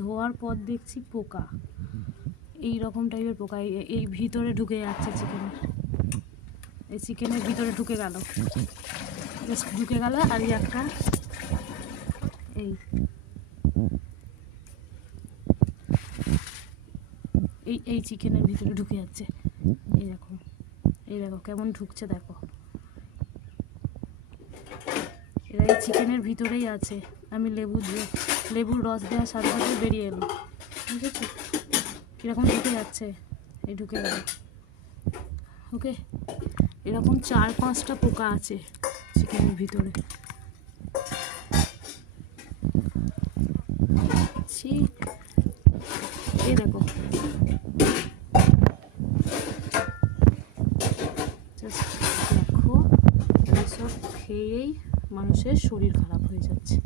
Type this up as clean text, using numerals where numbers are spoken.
ধোয়ার পর দেখছি পোকা, এই রকম টাইপের পোকা এই ভিতরে ঢুকে যাচ্ছে চিকেনের। এই চিকেনের ভিতরে ঢুকে গেল, ঢুকে গেল। আর এই একটা এই এই এই চিকেনের ভিতরে ঢুকে যাচ্ছে। এই দেখো, এই দেখো কেমন ঢুকছে, দেখো এরা এই চিকেনের ভিতরেই আছে। আমি লেবুর রস দেওয়ার সাথে সাথে বেরিয়ে এলো, বুঝেছি কীরকম ঢুকে যাচ্ছে। এই ঢুকে গেল। ওকে, এরকম 4-5টা পোকা আছে চিকেনের ভিতরে। এই দেখো, দেখো এসব খেয়েই মানুষের শরীর খারাপ হয়ে যাচ্ছে।